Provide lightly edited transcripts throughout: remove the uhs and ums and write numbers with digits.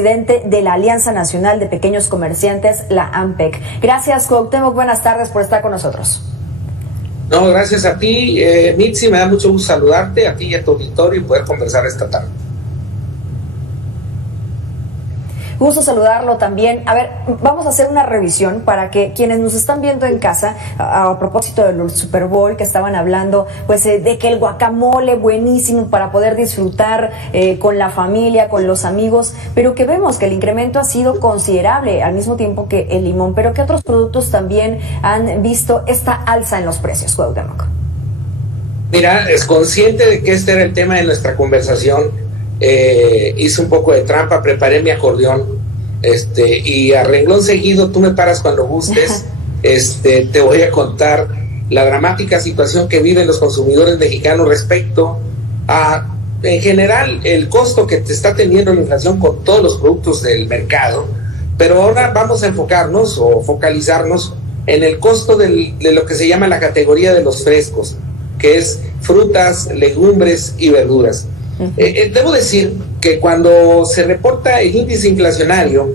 presidente de la Alianza Nacional de Pequeños Comerciantes, la ANPEC. Gracias, Cuauhtémoc, buenas tardes por estar con nosotros. No, gracias a ti, Mitzi, me da mucho gusto saludarte, a ti y a tu auditorio y poder conversar esta tarde. Gusto saludarlo también. A ver, vamos a hacer una revisión para que quienes nos están viendo en casa, a propósito del Super Bowl, que estaban hablando, pues de que el guacamole buenísimo para poder disfrutar con la familia, con los amigos, pero que vemos que el incremento ha sido considerable al mismo tiempo que el limón, pero que otros productos también han visto esta alza en los precios, Cuauhtémoc. Mira, es consciente de que este era el tema de nuestra conversación. Hice un poco de trampa, preparé mi acordeón, y a renglón seguido, tú me paras cuando gustes, te voy a contar la dramática situación que viven los consumidores mexicanos respecto a, en general, el costo que te está teniendo la inflación con todos los productos del mercado, pero ahora vamos a enfocarnos o focalizarnos en el costo de lo que se llama la categoría de los frescos, que es frutas, legumbres y verduras. Debo decir que cuando se reporta el índice inflacionario,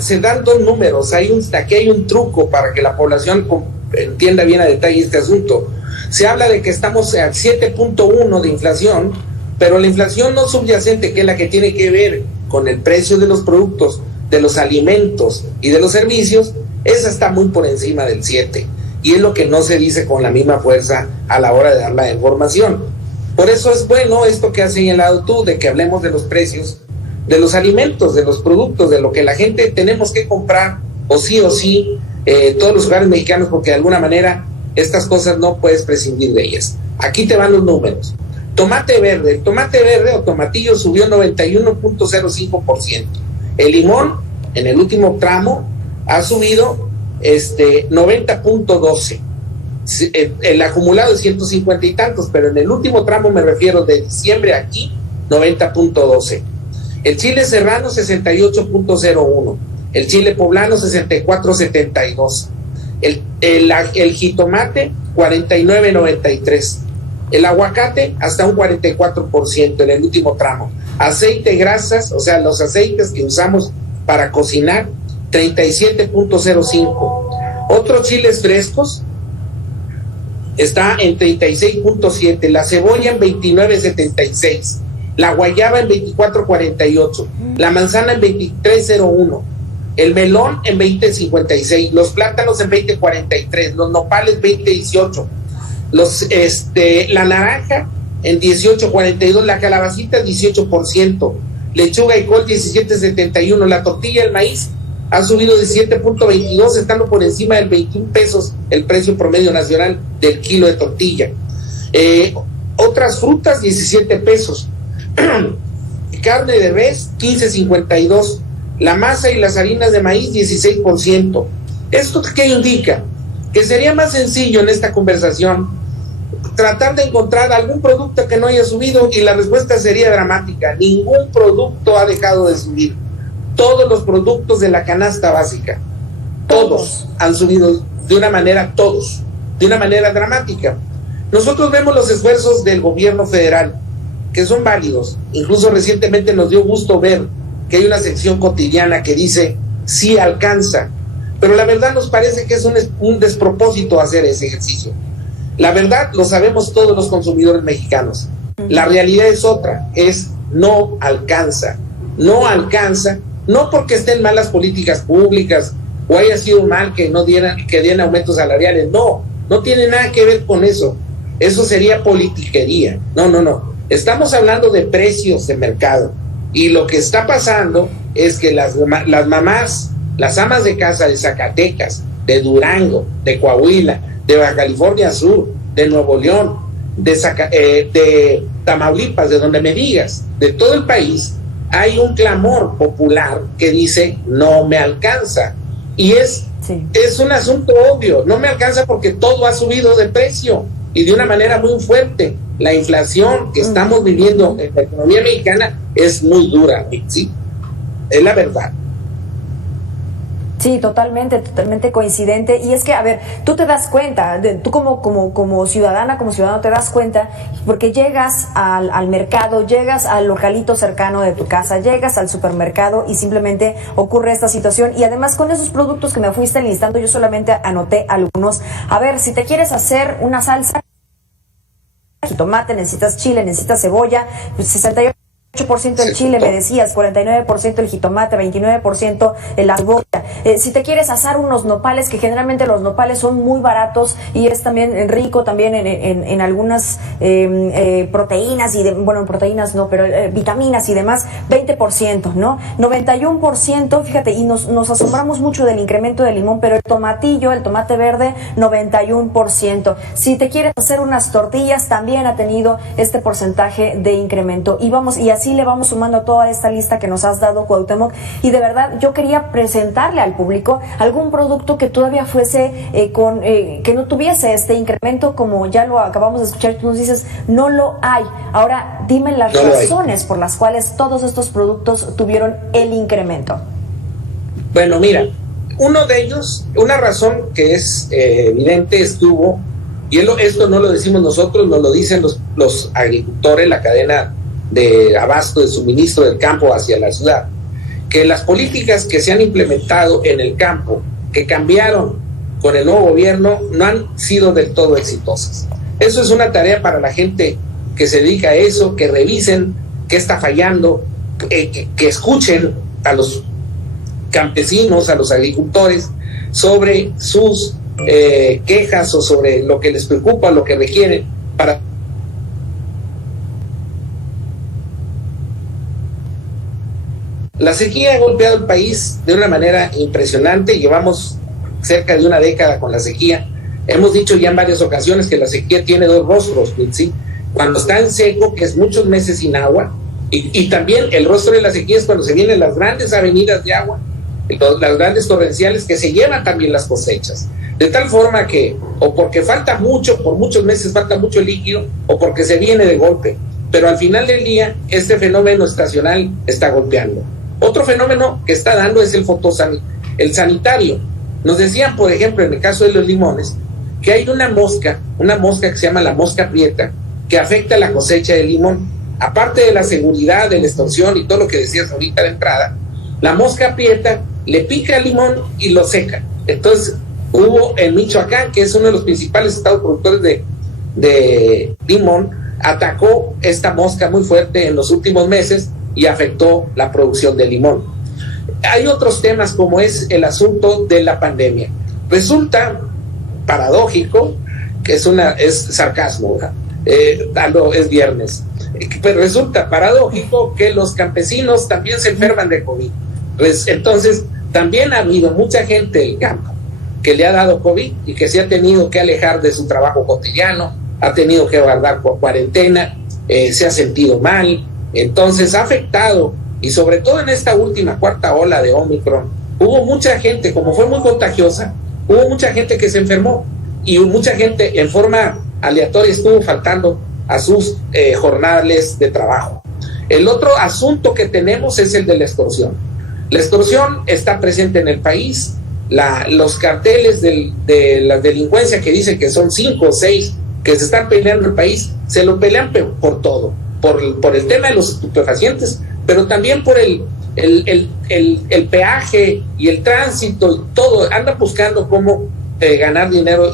se dan dos números. Aquí hay un truco para que la población entienda bien a detalle este asunto. Se habla de que estamos al 7.1 de inflación, pero la inflación no subyacente, que es la que tiene que ver con el precio de los productos, de los alimentos y de los servicios, esa está muy por encima del 7. Y es lo que no se dice con la misma fuerza a la hora de dar la información. Por eso es bueno esto que has señalado tú, de que hablemos de los precios, de los alimentos, de los productos, de lo que la gente tenemos que comprar, o sí, todos los hogares mexicanos, porque de alguna manera estas cosas no puedes prescindir de ellas. Aquí te van los números. El tomate verde o tomatillo subió 91.05%. El limón, en el último tramo, ha subido 90.12%. El acumulado es 150 y tantos, pero en el último tramo, me refiero de diciembre aquí, 90.12. El chile serrano 68.01, el chile poblano 64.72, el jitomate 49.93, el aguacate hasta un 44% en el último tramo. Aceite, grasas, o sea, los aceites que usamos para cocinar, 37.05. Otros chiles frescos está en 36.7, la cebolla en 29.76, la guayaba en 24.48, la manzana en 23.01, el melón en 20.56, los plátanos en 20.43, los nopales 20.18, la naranja en 18.42, la calabacita 18%, lechuga y col 17.71, la tortilla del maíz ha subido de 7.22, estando por encima del 21 pesos el precio promedio nacional del kilo de tortilla. Otras frutas, 17 pesos. Carne de res, 15.52. La masa y las harinas de maíz, 16%. ¿Esto qué indica? Que sería más sencillo en esta conversación tratar de encontrar algún producto que no haya subido, y la respuesta sería dramática. Ningún producto ha dejado de subir. Todos los productos de la canasta básica, todos han subido de una manera dramática. Nosotros vemos los esfuerzos del gobierno federal, que son válidos. Incluso recientemente nos dio gusto ver que hay una sección cotidiana que dice sí alcanza, pero la verdad nos parece que es un despropósito hacer ese ejercicio. La verdad lo sabemos todos los consumidores mexicanos. La realidad es otra, no alcanza, no porque estén malas políticas públicas o haya sido mal que den aumentos salariales, no tiene nada que ver con eso. Eso sería politiquería. No. Estamos hablando de precios de mercado, y lo que está pasando es que las mamás, las amas de casa de Zacatecas, de Durango, de Coahuila, de Baja California Sur, de Nuevo León, de Tamaulipas, de donde me digas, de todo el país, hay un clamor popular que dice no me alcanza, y es un asunto obvio. No me alcanza porque todo ha subido de precio y de una manera muy fuerte. La inflación que estamos viviendo en la economía mexicana es muy dura, ¿sí? Es la verdad. Sí, totalmente coincidente. Y es que, a ver, tú te das cuenta, tú como ciudadana, como ciudadano te das cuenta, porque llegas al mercado, llegas al localito cercano de tu casa, llegas al supermercado y simplemente ocurre esta situación. Y además con esos productos que me fuiste listando, yo solamente anoté algunos. A ver, si te quieres hacer una salsa, jitomate, necesitas chile, necesitas cebolla, 68% el chile, me decías, 49% el jitomate, 29% la cebolla. Si te quieres asar unos nopales, que generalmente los nopales son muy baratos y es también rico también en algunas proteínas, proteínas no, pero vitaminas y demás, 20%, ¿no? 91%, fíjate, y nos asombramos mucho del incremento del limón, pero el tomatillo, el tomate verde, 91%. Si te quieres hacer unas tortillas, también ha tenido este porcentaje de incremento. Y así le vamos sumando a toda esta lista que nos has dado, Cuauhtémoc, y de verdad yo quería presentarle al público algún producto que todavía fuese que no tuviese este incremento, como ya lo acabamos de escuchar, tú nos dices, no lo hay. Ahora dime las razones por las cuales todos estos productos tuvieron el incremento. Bueno, mira, uno de ellos, una razón que es evidente estuvo, y esto no lo decimos nosotros, nos lo dicen los agricultores, la cadena de abasto, de suministro del campo hacia la ciudad, que las políticas que se han implementado en el campo, que cambiaron con el nuevo gobierno, no han sido del todo exitosas. Eso es una tarea para la gente que se dedica a eso, que revisen qué está fallando, que escuchen a los campesinos, a los agricultores, sobre sus quejas o sobre lo que les preocupa, lo que requieren para... La sequía ha golpeado el país de una manera impresionante. Llevamos cerca de una década con la sequía. Hemos dicho ya en varias ocasiones que la sequía tiene dos rostros, ¿sí? Cuando está en seco, que es muchos meses sin agua, y también el rostro de la sequía es cuando se vienen las grandes avenidas de agua, las grandes torrenciales que se llevan también las cosechas. De tal forma que, o porque falta mucho, por muchos meses falta mucho líquido, o porque se viene de golpe. Pero al final del día, este fenómeno estacional está golpeando. Otro fenómeno que está dando es el sanitario. Nos decían, por ejemplo, en el caso de los limones, que hay una mosca que se llama la mosca prieta, que afecta la cosecha de limón. Aparte de la seguridad, de la extorsión y todo lo que decías ahorita de entrada, la mosca prieta le pica el limón y lo seca. Entonces, hubo en Michoacán, que es uno de los principales estados productores de limón, atacó esta mosca muy fuerte en los últimos meses y afectó la producción de limón. Hay otros temas como es el asunto de la pandemia. Resulta paradójico, que es sarcasmo, es viernes, pero resulta paradójico que los campesinos también se enferman de COVID. Entonces, también ha habido mucha gente del campo que le ha dado COVID y que se ha tenido que alejar de su trabajo cotidiano, ha tenido que guardar por cuarentena, se ha sentido mal. Entonces ha afectado, y sobre todo en esta última cuarta ola de Omicron, hubo mucha gente, como fue muy contagiosa, hubo mucha gente que se enfermó, y mucha gente en forma aleatoria estuvo faltando a sus jornales de trabajo. El otro asunto que tenemos es el de la extorsión. La extorsión está presente en el país. Los carteles de la delincuencia, que dicen que son 5 o 6 que se están peleando el país, se lo pelean por todo, por el tema de los estupefacientes, pero también por el peaje y el tránsito y todo. Andan buscando cómo ganar dinero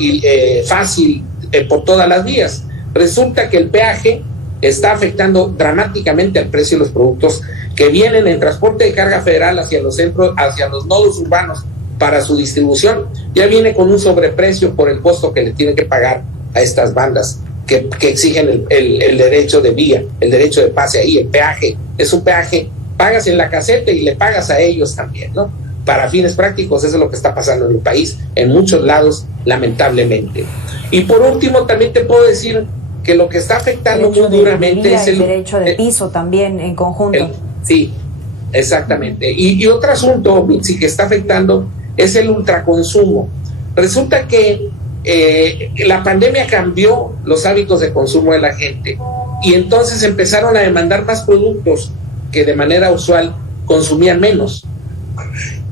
fácil por todas las vías. Resulta que el peaje está afectando dramáticamente al precio de los productos que vienen en transporte de carga federal hacia los centros, hacia los nodos urbanos para su distribución. Ya viene con un sobreprecio por el costo que le tienen que pagar a estas bandas que exigen el derecho de vía, el derecho de pase ahí. El peaje es un peaje, pagas en la caseta y le pagas a ellos también, ¿no? Para fines prácticos, eso es lo que está pasando en el país, en muchos lados, lamentablemente. Y por último, también te puedo decir que lo que está afectando muy duramente es el derecho de piso también en conjunto. Sí, exactamente. Y otro asunto, Mitzi, que está afectando es el ultraconsumo. Resulta que la pandemia cambió los hábitos de consumo de la gente y entonces empezaron a demandar más productos que de manera usual consumían menos.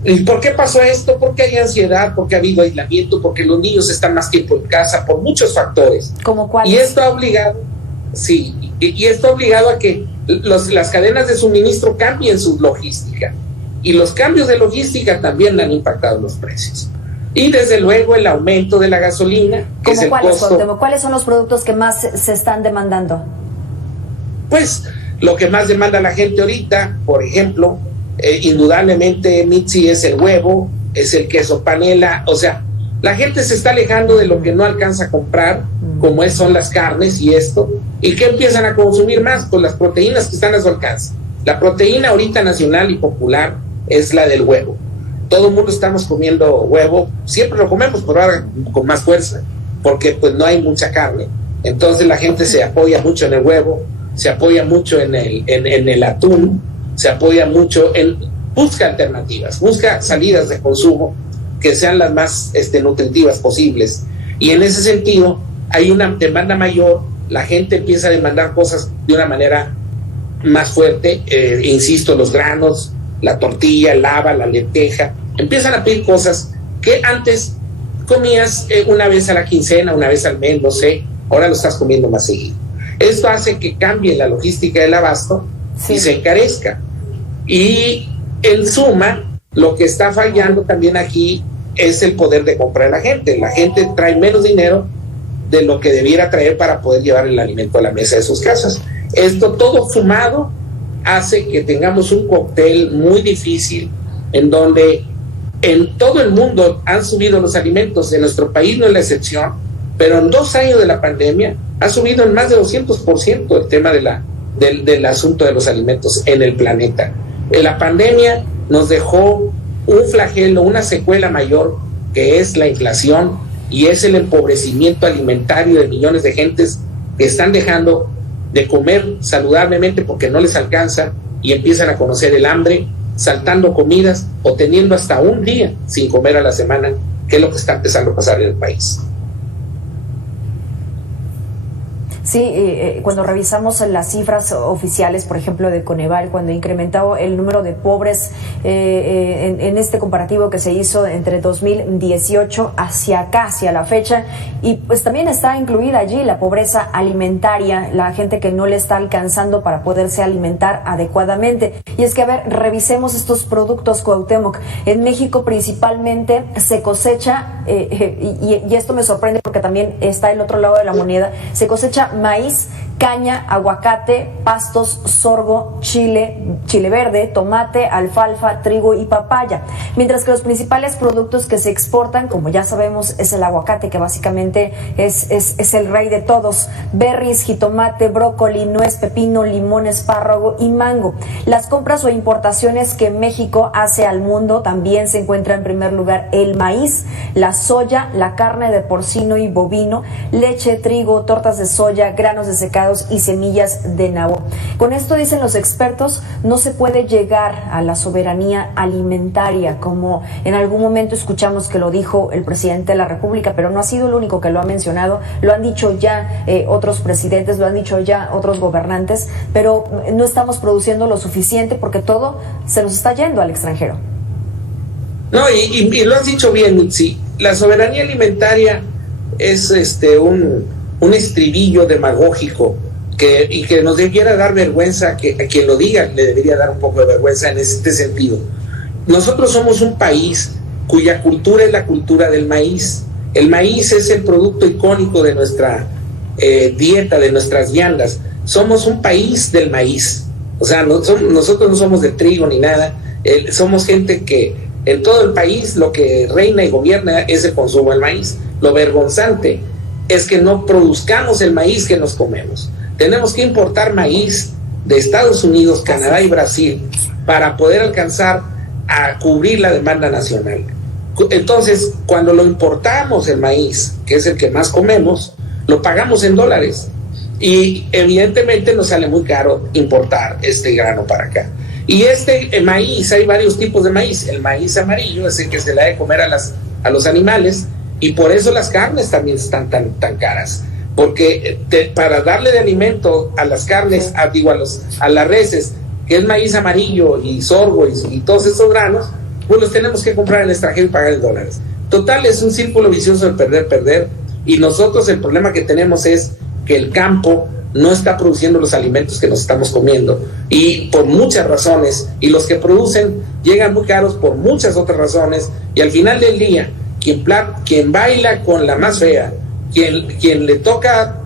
¿Y por qué pasó esto? Porque hay ansiedad, porque ha habido aislamiento, porque los niños están más tiempo en casa, por muchos factores. ¿Cómo cuáles? Y esto ha obligado, sí, y esto ha obligado a que las cadenas de suministro cambien su logística. Y los cambios de logística también han impactado los precios. Y desde luego el aumento de la gasolina, que es el costo. ¿Cuáles son los productos que más se están demandando? Pues lo que más demanda la gente ahorita, por ejemplo, indudablemente, Mitzi, es el huevo, es el queso panela. O sea, la gente se está alejando de lo que no alcanza a comprar, como son las carnes y esto. ¿Y qué empiezan a consumir más? Pues las proteínas que están a su alcance. La proteína ahorita nacional y popular es la del huevo. Todo el mundo estamos comiendo huevo, siempre lo comemos, pero ahora con más fuerza, porque pues no hay mucha carne. Entonces la gente se apoya mucho en el huevo, se apoya mucho en el atún, se apoya mucho busca alternativas, busca salidas de consumo que sean las más nutritivas posibles. Y en ese sentido hay una demanda mayor, la gente empieza a demandar cosas de una manera más fuerte, insisto, los granos, la tortilla, el haba, la lenteja, empiezan a pedir cosas que antes comías una vez a la quincena, una vez al mes, no sé, ahora lo estás comiendo más seguido. Esto hace que cambie la logística del abasto, sí, y se encarezca. Y en suma, lo que está fallando también aquí es el poder de compra de la gente. La gente trae menos dinero de lo que debiera traer para poder llevar el alimento a la mesa de sus casas. Esto todo sumado hace que tengamos un cóctel muy difícil, en donde en todo el mundo han subido los alimentos, en nuestro país no es la excepción, pero en 2 años de la pandemia ha subido en más de 200% el tema del asunto de los alimentos en el planeta. La pandemia nos dejó un flagelo, una secuela mayor, que es la inflación y es el empobrecimiento alimentario de millones de gentes que están dejando de comer saludablemente porque no les alcanza y empiezan a conocer el hambre, saltando comidas o teniendo hasta un día sin comer a la semana, que es lo que está empezando a pasar en el país. Sí, cuando revisamos las cifras oficiales, por ejemplo, de Coneval, cuando incrementó el número de pobres en este comparativo que se hizo entre 2018 hacia acá, hacia la fecha, y pues también está incluida allí la pobreza alimentaria, la gente que no le está alcanzando para poderse alimentar adecuadamente. Y es que, a ver, revisemos estos productos, Cuauhtémoc. En México principalmente se cosecha, y esto me sorprende porque también está el otro lado de la moneda, se cosecha maíz, caña, aguacate, pastos, sorgo, chile verde, tomate, alfalfa, trigo y papaya. Mientras que los principales productos que se exportan, como ya sabemos, es el aguacate, que básicamente es el rey de todos. Berries, jitomate, brócoli, nuez, pepino, limón, espárrago y mango. Las compras o importaciones que México hace al mundo también se encuentra en primer lugar el maíz, la soya, la carne de porcino y bovino, leche, trigo, tortas de soya, granos desecados y semillas de nabo. Con esto, dicen los expertos, no se puede llegar a la soberanía alimentaria, como en algún momento escuchamos que lo dijo el presidente de la República, pero no ha sido el único que lo ha mencionado, lo han dicho ya otros presidentes, lo han dicho ya otros gobernantes, pero no estamos produciendo lo suficiente porque todo se nos está yendo al extranjero. No, y lo has dicho bien, Mitzi, la soberanía alimentaria es un estribillo demagógico y que nos debiera dar vergüenza, que a quien lo diga le debería dar un poco de vergüenza en este sentido. Nosotros somos un país cuya cultura es la cultura del maíz. El maíz es el producto icónico de nuestra dieta, de nuestras viandas. Somos un país del maíz. O sea, nosotros no somos de trigo ni nada. Somos gente que en todo el país lo que reina y gobierna es el consumo del maíz. Lo vergonzante es que no produzcamos el maíz que nos comemos. Tenemos que importar maíz de Estados Unidos, Canadá y Brasil para poder alcanzar a cubrir la demanda nacional. Entonces, cuando lo importamos el maíz, que es el que más comemos, lo pagamos en dólares y evidentemente nos sale muy caro importar este grano para acá. Y maíz, hay varios tipos de maíz. El maíz amarillo es el que se le da de comer a los animales, y por eso las carnes también están tan caras, porque para darle de alimento a las carnes, a las reses, que es maíz amarillo y sorgo y todos esos granos, pues los tenemos que comprar en el extranjero y pagar en dólares. Total, es un círculo vicioso de perder, y nosotros el problema que tenemos es que el campo no está produciendo los alimentos que nos estamos comiendo, y por muchas razones, y los que producen llegan muy caros por muchas otras razones, y al final del día, quien baila con la más fea, quien le toca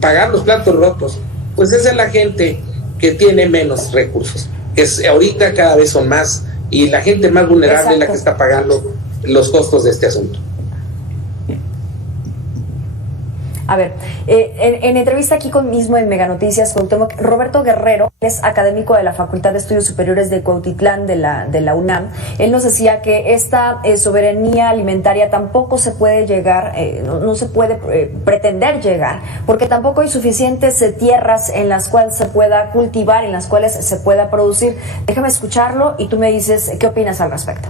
pagar los platos rotos, pues esa es la gente que tiene menos recursos, que ahorita cada vez son más, y la gente más vulnerable es la que está pagando los costos de este asunto. A ver, en entrevista aquí mismo en Mega Noticias, Roberto Guerrero es académico de la Facultad de Estudios Superiores de Cuautitlán de la UNAM. Él nos decía que esta soberanía alimentaria tampoco se puede llegar, no se puede pretender llegar, porque tampoco hay suficientes tierras en las cuales se pueda cultivar, en las cuales se pueda producir. Déjame escucharlo y tú me dices qué opinas al respecto.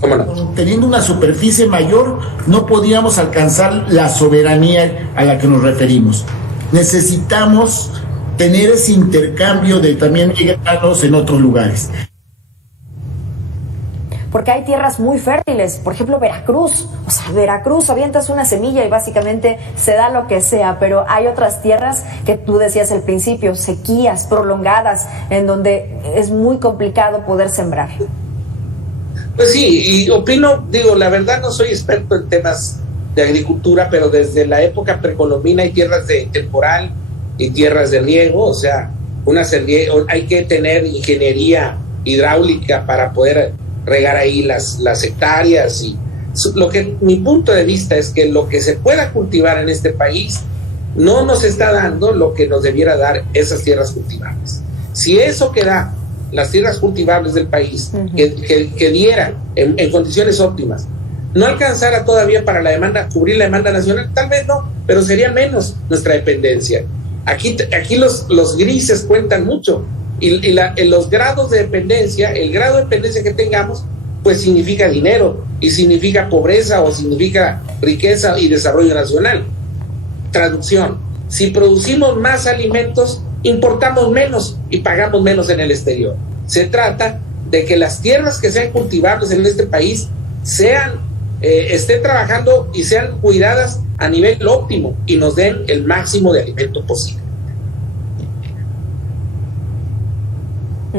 ¿Cómo no? Teniendo una superficie mayor, no podíamos alcanzar la soberanía a la que nos referimos. Necesitamos tener ese intercambio de también granos en otros lugares. Porque hay tierras muy fértiles, por ejemplo Veracruz, Veracruz avientas una semilla y básicamente se da lo que sea, pero hay otras tierras que tú decías al principio, sequías prolongadas, en donde es muy complicado poder sembrar. Pues sí, y opino, la verdad no soy experto en temas de agricultura, pero desde la época precolombina hay tierras de temporal y tierras de riego, o sea, hay que tener ingeniería hidráulica para poder regar ahí las hectáreas, y mi punto de vista es que lo que se pueda cultivar en este país no nos está dando lo que nos debiera dar esas tierras cultivables. Si eso que da las tierras cultivables del país, que dieran en condiciones óptimas, no alcanzara todavía para cubrir la demanda nacional, tal vez no, pero sería menos nuestra dependencia. Aquí los grises cuentan mucho, y los grados de dependencia, el grado de dependencia que tengamos, pues significa dinero, y significa pobreza, o significa riqueza y desarrollo nacional. Traducción: si producimos más alimentos, importamos menos y pagamos menos en el exterior. Se trata de que las tierras que sean cultivables en este país estén trabajando y sean cuidadas a nivel óptimo y nos den el máximo de alimento posible.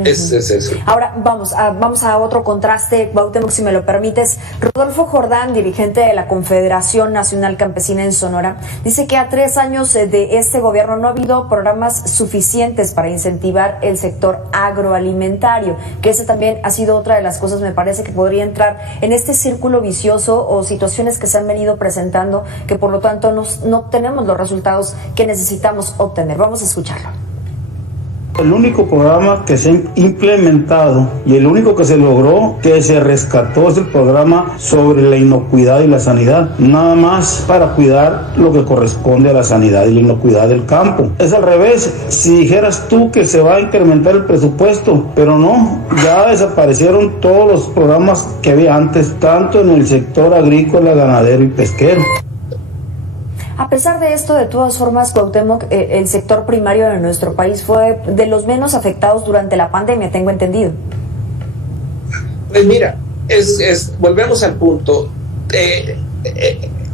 Es eso. Ahora vamos a otro contraste, Cuauhtémoc, si me lo permites. Rodolfo Jordán, dirigente de la Confederación Nacional Campesina en Sonora, dice que a 3 años de este gobierno no ha habido programas suficientes para incentivar el sector agroalimentario, que ese también ha sido otra de las cosas, me parece, que podría entrar en este círculo vicioso o situaciones que se han venido presentando, que por lo tanto no obtenemos los resultados que necesitamos obtener. Vamos a escucharlo. El único programa que se ha implementado y el único que se logró, que se rescató, es el programa sobre la inocuidad y la sanidad, nada más para cuidar lo que corresponde a la sanidad y la inocuidad del campo. Es al revés, si dijeras tú que se va a incrementar el presupuesto, pero no, ya desaparecieron todos los programas que había antes, tanto en el sector agrícola, ganadero y pesquero. A pesar de esto, de todas formas, Cuauhtémoc, el sector primario de nuestro país fue de los menos afectados durante la pandemia, tengo entendido. Pues mira, volvemos al punto.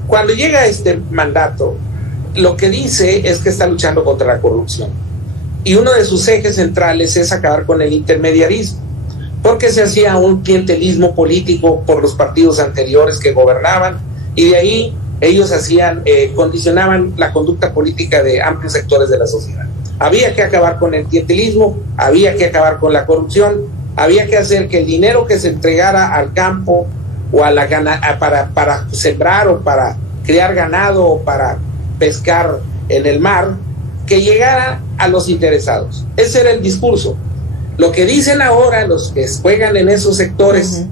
Cuando llega este mandato, lo que dice es que está luchando contra la corrupción. Y uno de sus ejes centrales es acabar con el intermediarismo, porque se hacía un clientelismo político por los partidos anteriores que gobernaban, y de ahí ellos condicionaban la conducta política de amplios sectores de la sociedad. Había que acabar con el clientelismo, había que acabar con la corrupción, había que hacer que el dinero que se entregara al campo o para sembrar o para criar ganado o para pescar en el mar, que llegara a los interesados. Ese era el discurso. Lo que dicen ahora los que juegan en esos sectores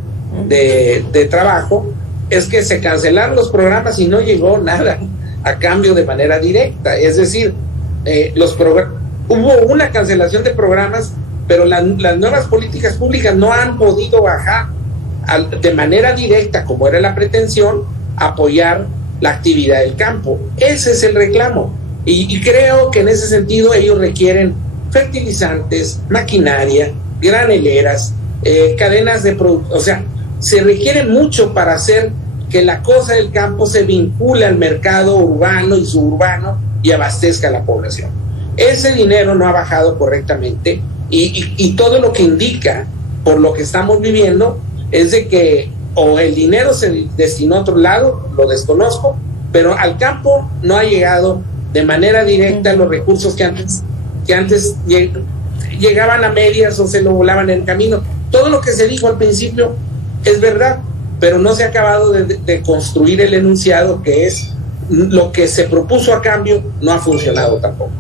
de trabajo es que se cancelaron los programas y no llegó nada a cambio de manera directa. Es decir, hubo una cancelación de programas, pero las nuevas políticas públicas no han podido bajar de manera directa, como era la pretensión, apoyar la actividad del campo. Ese es el reclamo. Y creo que en ese sentido ellos requieren fertilizantes, maquinaria, graneleras, cadenas de producción. O sea, se requiere mucho para hacer que la cosa del campo se vincule al mercado urbano y suburbano y abastezca a la población. Ese dinero no ha bajado correctamente y todo lo que indica, por lo que estamos viviendo, es de que o el dinero se destinó a otro lado, lo desconozco, pero al campo no ha llegado de manera directa los recursos que antes llegaban a medias o se lo volaban en el camino. Todo lo que se dijo al principio es verdad, pero no se ha acabado de construir el enunciado, que es lo que se propuso a cambio, no ha funcionado tampoco.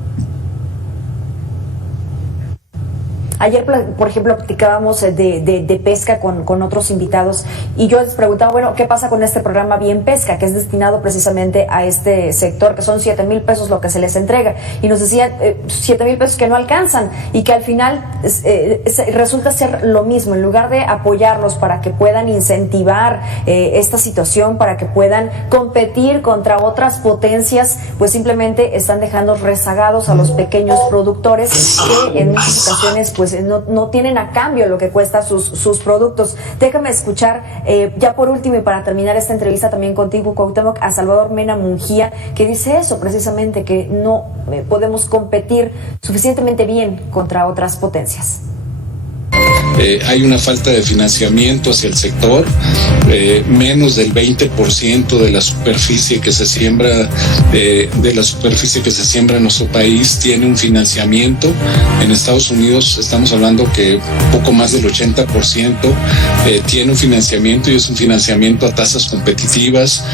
Ayer, por ejemplo, platicábamos de pesca con otros invitados y yo les preguntaba, bueno, ¿qué pasa con este programa Bien Pesca, que es destinado precisamente a este sector, que son 7,000 pesos lo que se les entrega? Y nos decían 7,000 pesos que no alcanzan y que al final resulta ser lo mismo. En lugar de apoyarlos para que puedan incentivar esta situación, para que puedan competir contra otras potencias, pues simplemente están dejando rezagados a los pequeños productores que en muchas ocasiones pues no tienen a cambio lo que cuesta sus productos. Déjame escuchar ya por último y para terminar esta entrevista también contigo, Cuauhtémoc, a Salvador Mena Mungía, que dice eso precisamente, que no podemos competir suficientemente bien contra otras potencias. Hay una falta de financiamiento hacia el sector, menos del 20% de la superficie que se siembra en nuestro país tiene un financiamiento. En Estados Unidos estamos hablando que poco más del 80% tiene un financiamiento, y es un financiamiento a tasas competitivas.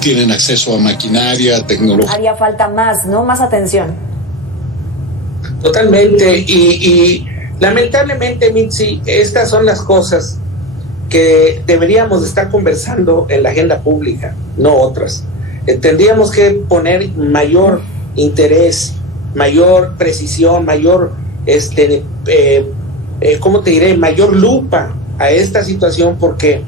Tienen acceso a maquinaria, tecnología. Haría falta más, ¿no? Más atención. Totalmente, y lamentablemente, Mitzi, estas son las cosas que deberíamos estar conversando en la agenda pública, no otras. Tendríamos que poner mayor interés, mayor precisión, mayor, ¿cómo te diré? Mayor lupa a esta situación, porque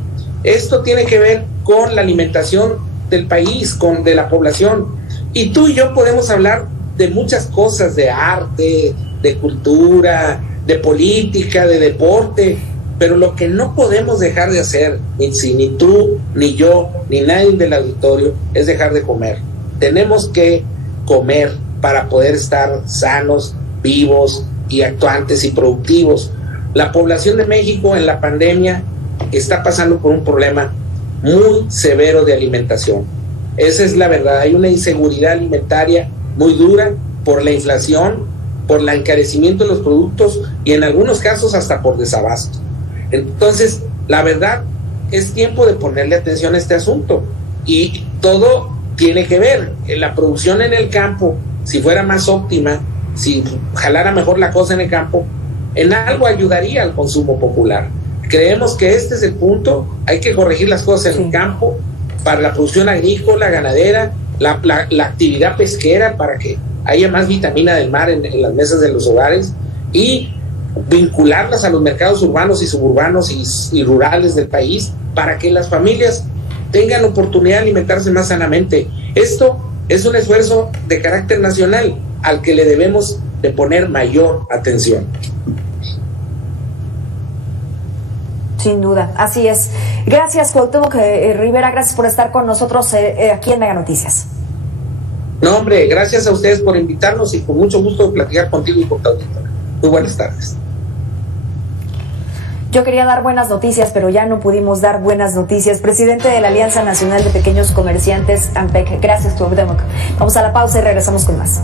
esto tiene que ver con la alimentación del país, de la población. Y tú y yo podemos hablar de muchas cosas, de arte, de cultura, de política, de deporte, pero lo que no podemos dejar de hacer, ni tú, ni yo, ni nadie del auditorio, es dejar de comer. Tenemos que comer para poder estar sanos, vivos y actuantes y productivos. La población de México en la pandemia está pasando por un problema muy severo de alimentación. Esa es la verdad. Hay una inseguridad alimentaria muy dura por la inflación, por el encarecimiento de los productos y en algunos casos hasta por desabasto. Entonces, la verdad, es tiempo de ponerle atención a este asunto, y todo tiene que ver. La producción en el campo, si fuera más óptima, si jalara mejor la cosa en el campo, en algo ayudaría al consumo popular. Creemos que este es el punto. Hay que corregir las cosas en el campo, para la producción agrícola, ganadera, la actividad pesquera, para que haya más vitamina del mar en las mesas de los hogares, y vincularlas a los mercados urbanos y suburbanos y rurales del país, para que las familias tengan oportunidad de alimentarse más sanamente. Esto es un esfuerzo de carácter nacional al que le debemos de poner mayor atención. Sin duda, así es. Gracias, Cuauhtémoc Rivera, gracias por estar con nosotros aquí en Mega Noticias. No, hombre, gracias a ustedes por invitarnos y con mucho gusto de platicar contigo y con tu auditorio. Muy buenas tardes. Yo quería dar buenas noticias, pero ya no pudimos dar buenas noticias. Presidente de la Alianza Nacional de Pequeños Comerciantes, ANPEC. Gracias, Cuauhtémoc. Vamos a la pausa y regresamos con más.